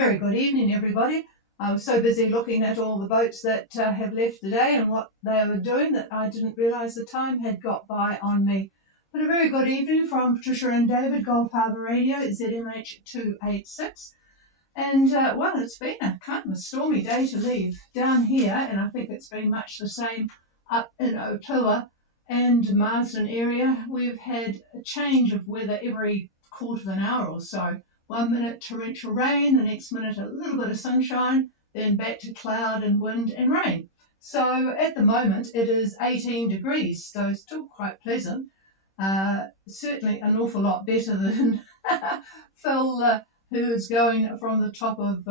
very good evening, everybody. I was so busy looking at all the boats that have left today and what they were doing that I didn't realise the time had got by on me. But a very good evening from Patricia and David, Gulf Harbour Radio, ZMH 286. And, well, it's been a kind of a stormy day to leave down here, and I think it's been much the same up in Otua and Marsden area. We've had a change of weather every quarter of an hour or so. 1 minute torrential rain, the next minute a little bit of sunshine, then back to cloud and wind and rain. So at the moment it is 18 degrees, so still quite pleasant. Certainly an awful lot better than Phil, who is going from the top of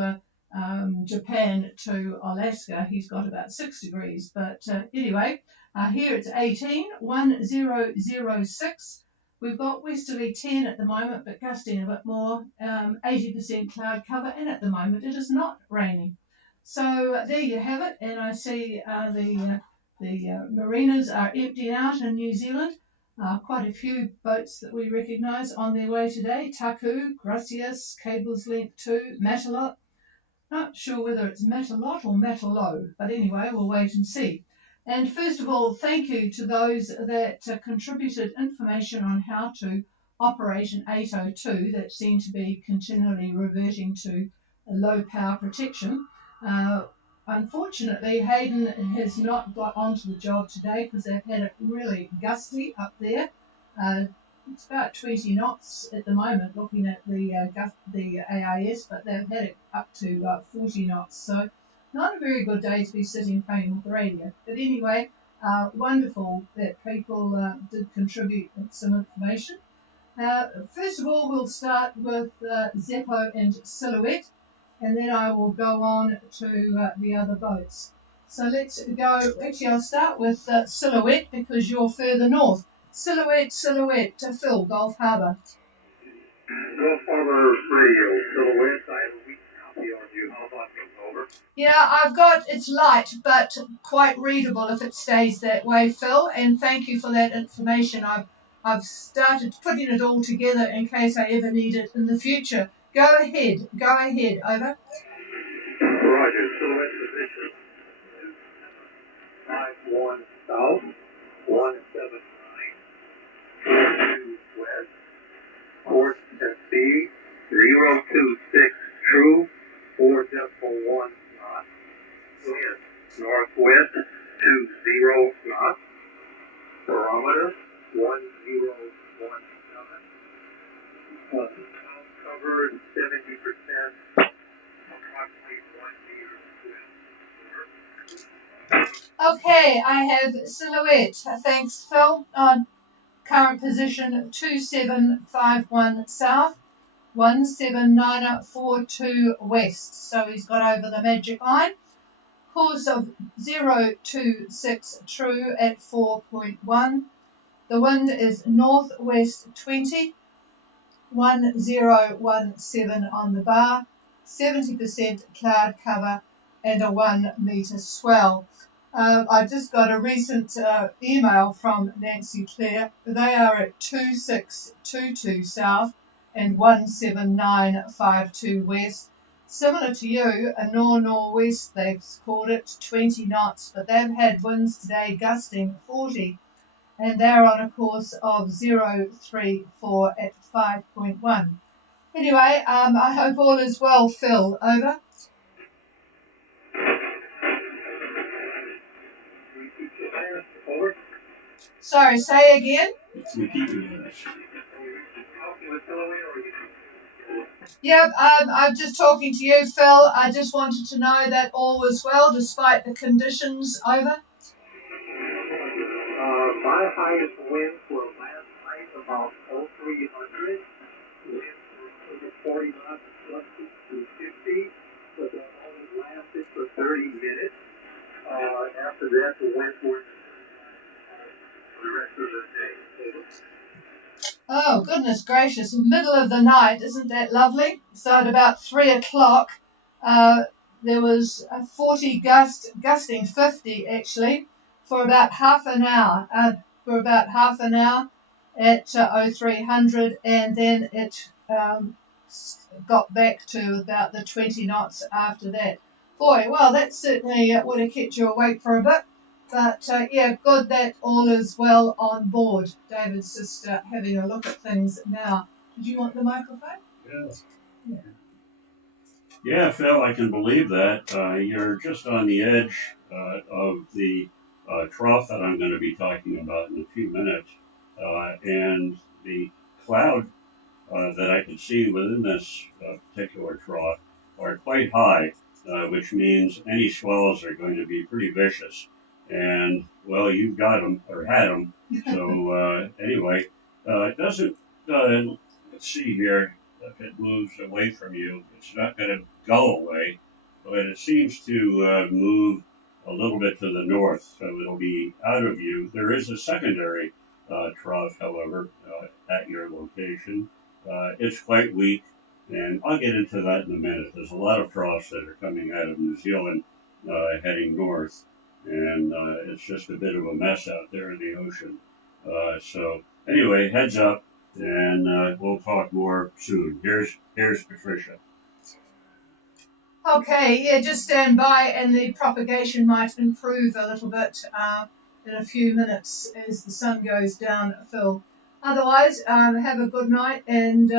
Japan to Alaska. He's got about 6 degrees, but anyway, here it's 1006. We've got westerly 10 at the moment, but gusting a bit more, 80% cloud cover, and at the moment it is not raining. So there you have it, and I see the marinas are emptying out in New Zealand. Quite a few boats that we recognise on their way today. Taku, Gracias, Cables Link 2, Matalot. Not sure whether it's Matalot or Matalo, but anyway, we'll wait and see. And first of all, thank you to those that contributed information on how to operate an 802 that seemed to be continually reverting to low power protection. Unfortunately, Hayden has not got onto the job today because they've had it really gusty up there. It's about 20 knots at the moment looking at the AIS, but they've had it up to 40 knots. So not a very good day to be sitting playing with the radio. But anyway, wonderful that people did contribute some information. First of all, we'll start with Zeppo and Silhouette, and then I will go on to the other boats. So let's go. Actually, I'll start with Silhouette because you're further north. Silhouette, to Phil, Gulf Harbour. Gulf Harbour Radio, Silhouette. I have a weak copy on you. How about me? Over. Yeah, I've got, it's light, but quite readable if it stays that way, Phil. And thank you for that information. I've started putting it all together in case I ever need it in the future. Go ahead, over. Roger, Silhouette position 251 south, 179 west, course SC 026 true, 4.1 knots, wind northwest 20 knots, barometer 1017, covered 70%, approximately 1 meter. Okay, I have Silhouette. Thanks, Phil. On current position 2751 south, 17942 west. So he's got over the magic line. Course of 026 true at 4.1. The wind is northwest 20. 1017 on the bar, 70% cloud cover, and a 1 metre swell. I just got a recent email from Nancy Clare. They are at 2622 south and 17952 west. Similar to you, a nor-northwest, they've called it, 20 knots, but they've had winds today gusting 40. And they're on a course of 034 at 5.1. Anyway, I hope all is well, Phil. Over. Over. Sorry, say again. Yep, I'm just talking to you, Phil. I just wanted to know that all was well despite the conditions. Over. My highest winds were last night about 0300. Winds were 40 knots plus to 50, but that only lasted for 30 minutes. After that, the winds were for the rest of the day. Oh, goodness gracious, middle of the night, isn't that lovely? So at about 3 o'clock, there was a 40 gusting 50 actually, for about half an hour at 0300, and then it got back to about the 20 knots after that. Boy, well, that certainly would have kept you awake for a bit. But yeah, good that all is well on board. David's just having a look at things now. Did you want the microphone? Yeah. Yeah, Phil, I can believe that. You're just on the edge of the trough that I'm going to be talking about in a few minutes. And the cloud that I can see within this particular trough are quite high, which means any swells are going to be pretty vicious. And, well, you've got them, or had them. So, anyway, it doesn't, let's see here, if it moves away from you, it's not going to go away, but it seems to move a little bit to the north, so it'll be out of view. There is a secondary trough, however, at your location. It's quite weak, and I'll get into that in a minute. There's a lot of troughs that are coming out of New Zealand heading north, and it's just a bit of a mess out there in the ocean. So anyway, heads up, and we'll talk more soon. Here's Patricia. Okay, yeah, just stand by and the propagation might improve a little bit in a few minutes as the sun goes down, Phil. Otherwise, have a good night and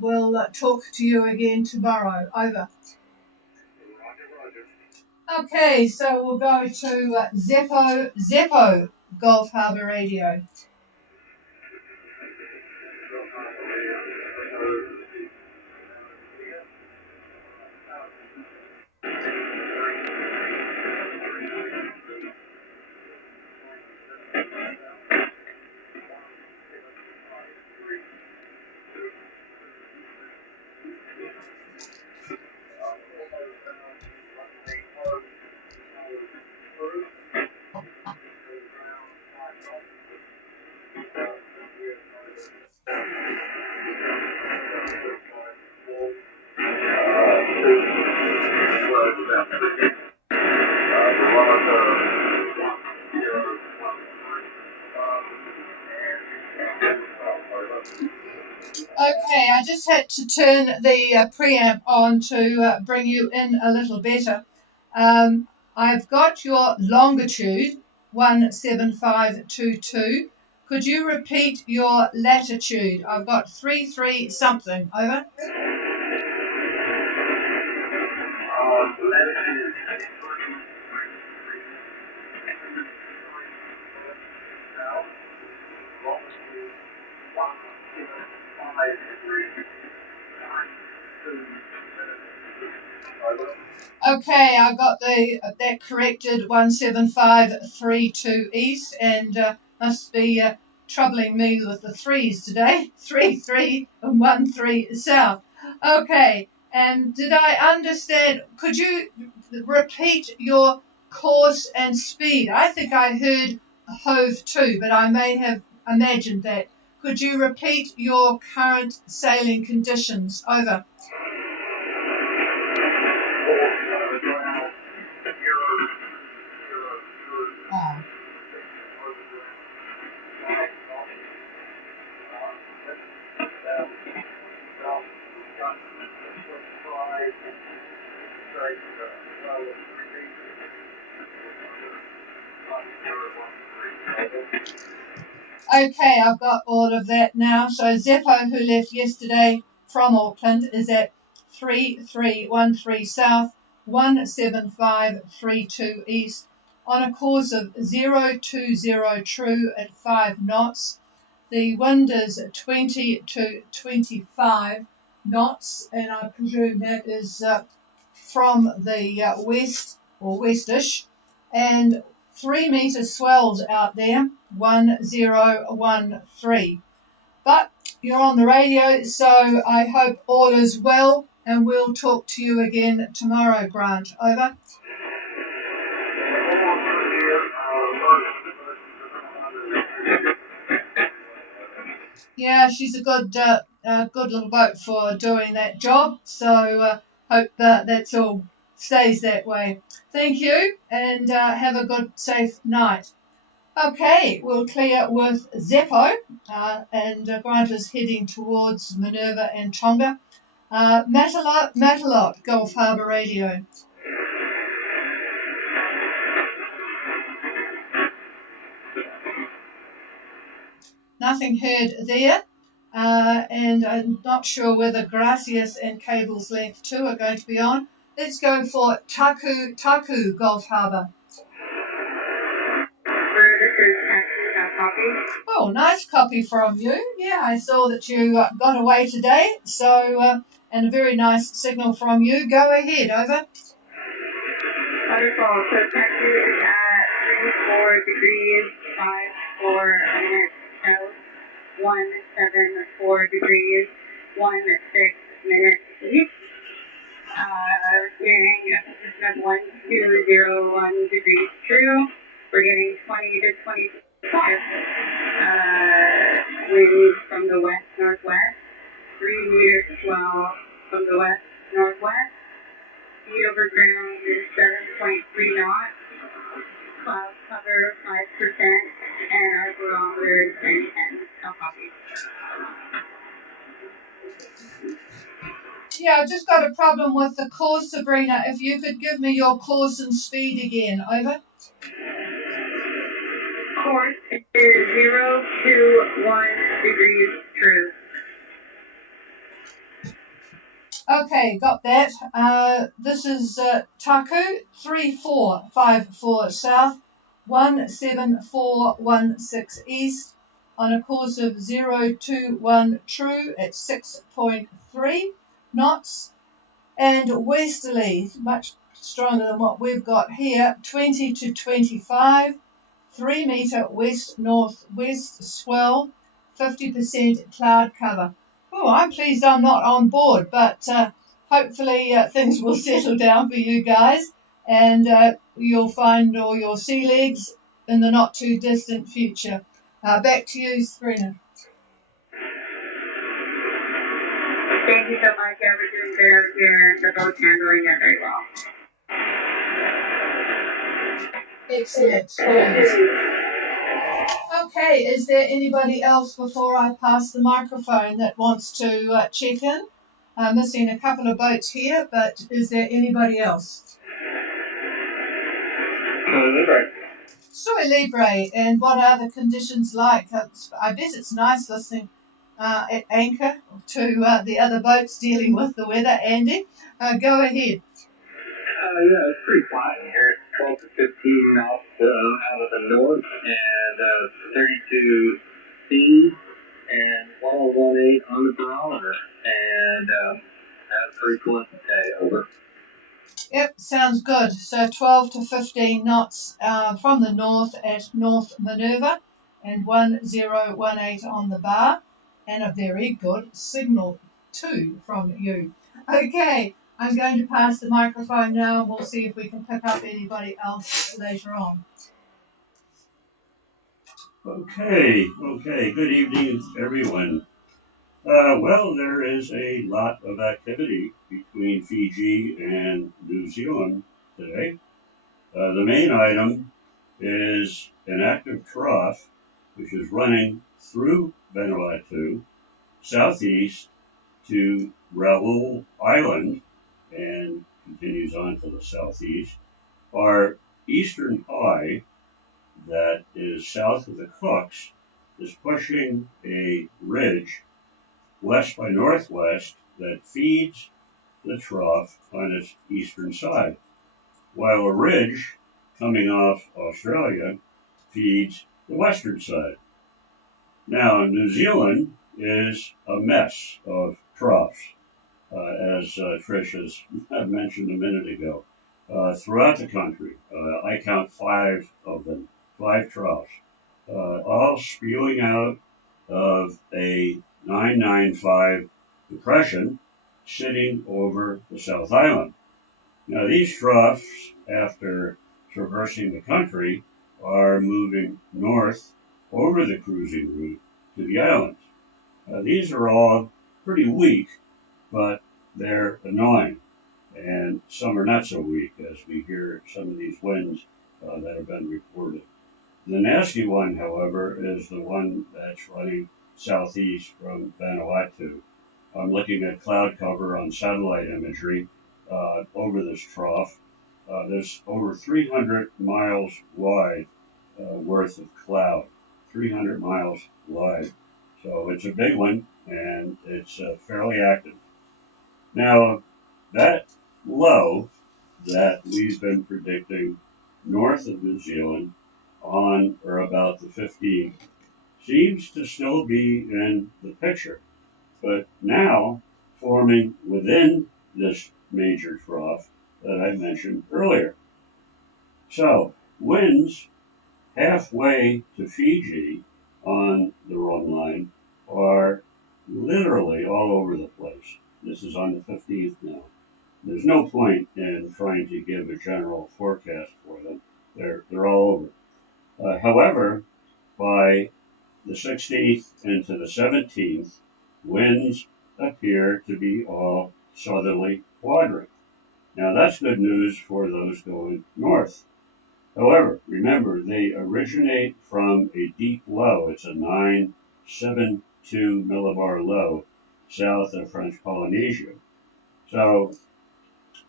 we'll talk to you again tomorrow. Over. Okay, so we'll go to Zeppo, Gulf Harbour Radio. Okay, I just had to turn the preamp on to bring you in a little better. I've got your longitude, 17522. Could you repeat your latitude? I've got 33 something. Over. Okay, I got that corrected, 17532 east, and must be troubling me with the threes today. 33 and 13 south. Okay, and did I understand? Could you repeat your course and speed? I think I heard hove to, but I may have imagined that. Could you repeat your current sailing conditions? Over. Oh. Okay, I've got all of that now. So Zeppo, who left yesterday from Auckland, is at 3313 south, 17532 east, on a course of 020 true at 5 knots. The wind is 20 to 25 knots, and I presume that is from the west or westish, and 3-metre swells out there, 1013. But you're on the radio, so I hope all is well, and we'll talk to you again tomorrow, Grant. Over. Yeah, she's a good little boat for doing that job, so hope that's all stays that way. Thank you, and have a good, safe night. Okay, we'll clear with Zeppo, and Grant is heading towards Minerva and Tonga. Matalot, Gulf Harbour Radio. Nothing heard there. And I'm not sure whether Gracias and Cable's Length 2 are going to be on. Let's go for Taku, Gulf Harbour. Oh, nice copy from you. Yeah, I saw that you got away today, so and a very nice signal from you. Go ahead, over. Wonderful. So Taku is at 34 degrees, 54 minutes south, 174 degrees, 16 minutes east. We're getting a position of 1201 degrees true. We're getting 20 to 25 winds from the west-northwest, 3 meters swell from the west-northwest. Speed over ground is 7.3 knots. Cloud cover 5%, and our barometer is 910. I'll copy. Yeah, I just got a problem with the course, Sabrina. If you could give me your course and speed again, over. Course is 021 degrees true. Okay, got that. This is Taku, 3454 south, 17416 east, on a course of 021 true at 6.3 knots, and westerly, much stronger than what we've got here, 20 to 25, 3 metre west-northwest swell, 50% cloud cover. Oh, I'm pleased I'm not on board, but hopefully things will settle down for you guys, and you'll find all your sea legs in the not too distant future. Back to you, Sabrina. Thank you so much. Yeah, we're doing good out here. The boat's handling it very well. Excellent. Okay, is there anybody else before I pass the microphone that wants to check in? I'm missing a couple of boats here, but is there anybody else? Libre. Soy Libre, and what are the conditions like? I bet it's nice listening at anchor to the other boats dealing with the weather. Andy, go ahead. Yeah, it's pretty quiet here. 12 to 15 knots out of the north, and 32 C, and 1018 on the barometer, and had a pretty pleasant day. Over. Yep, sounds good. So 12 to 15 knots from the north at North Minerva, and 1018 on the bar, and a very good signal too from you. Okay, I'm going to pass the microphone now, and we'll see if we can pick up anybody else later on. Okay. Good evening, everyone. Well, there is a lot of activity between Fiji and New Zealand today. The main item is an active trough, which is running through Vanuatu, southeast to Raoul Island, and continues on to the southeast. Our eastern eye, that is south of the Cooks, is pushing a ridge west by northwest that feeds the trough on its eastern side, while a ridge coming off Australia feeds the western side. Now, New Zealand is a mess of troughs, as Trish has mentioned a minute ago, throughout the country. I count 5 of them, 5 troughs, all spewing out of a 995 depression sitting over the South Island. Now, these troughs, after traversing the country, are moving north over the cruising route to the islands. These are all pretty weak, but they're annoying, and some are not so weak, as we hear some of these winds that have been reported. The nasty one, however, is the one that's running southeast from Vanuatu. I'm looking at cloud cover on satellite imagery over this trough. There's over 300 miles wide worth of cloud, 300 miles wide. So it's a big one, and it's fairly active. Now, that low that we've been predicting north of New Zealand on or about the 15th seems to still be in the picture, but now forming within this major trough that I mentioned earlier. So, winds halfway to Fiji on the wrong line are literally all over the place. This is on the 15th now. There's no point in trying to give a general forecast for them. They're all over. However, by the 16th into the 17th, winds appear to be all southerly quadrant. Now that's good news for those going north. However, remember, they originate from a deep low. It's a 972 millibar low south of French Polynesia. So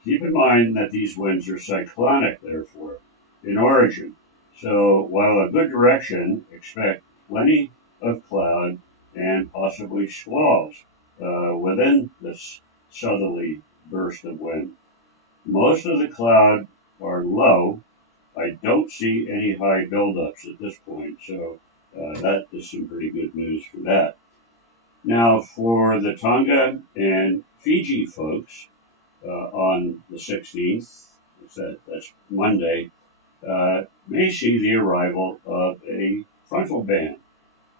keep in mind that these winds are cyclonic, therefore, in origin. So while a good direction, expect plenty of cloud and possibly squalls within this southerly burst of wind. Most of the cloud are low. I don't see any high buildups at this point, so that is some pretty good news for that. Now, for the Tonga and Fiji folks on the 16th, that's Monday, may see the arrival of a frontal band,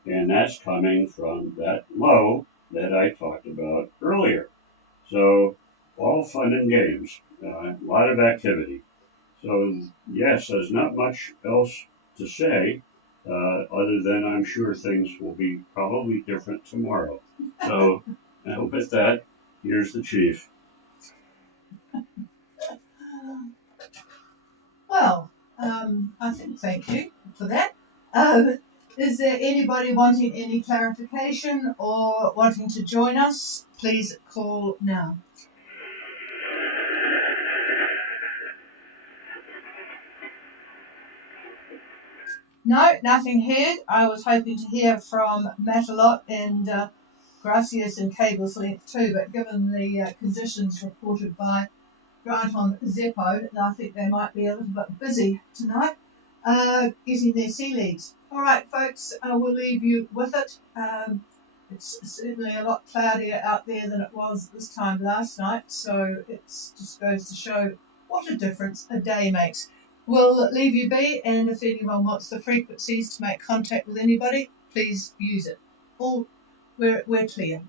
and that's coming from that low that I talked about earlier. So, all fun and games, a lot of activity. So, yes, there's not much else to say other than I'm sure things will be probably different tomorrow. So, with that, here's the chief. Well, I think thank you for that. Is there anybody wanting any clarification or wanting to join us? Please call now. No, nothing here. I was hoping to hear from Matalot and Gracias and Cables Length too, but given the conditions reported by Grant on Zeppo, I think they might be a little bit busy tonight getting their sea leads. All right, folks, we'll leave you with it. It's certainly a lot cloudier out there than it was this time last night, so it just goes to show what a difference a day makes. We'll leave you be, and if anyone wants the frequencies to make contact with anybody, please use it. We're clear.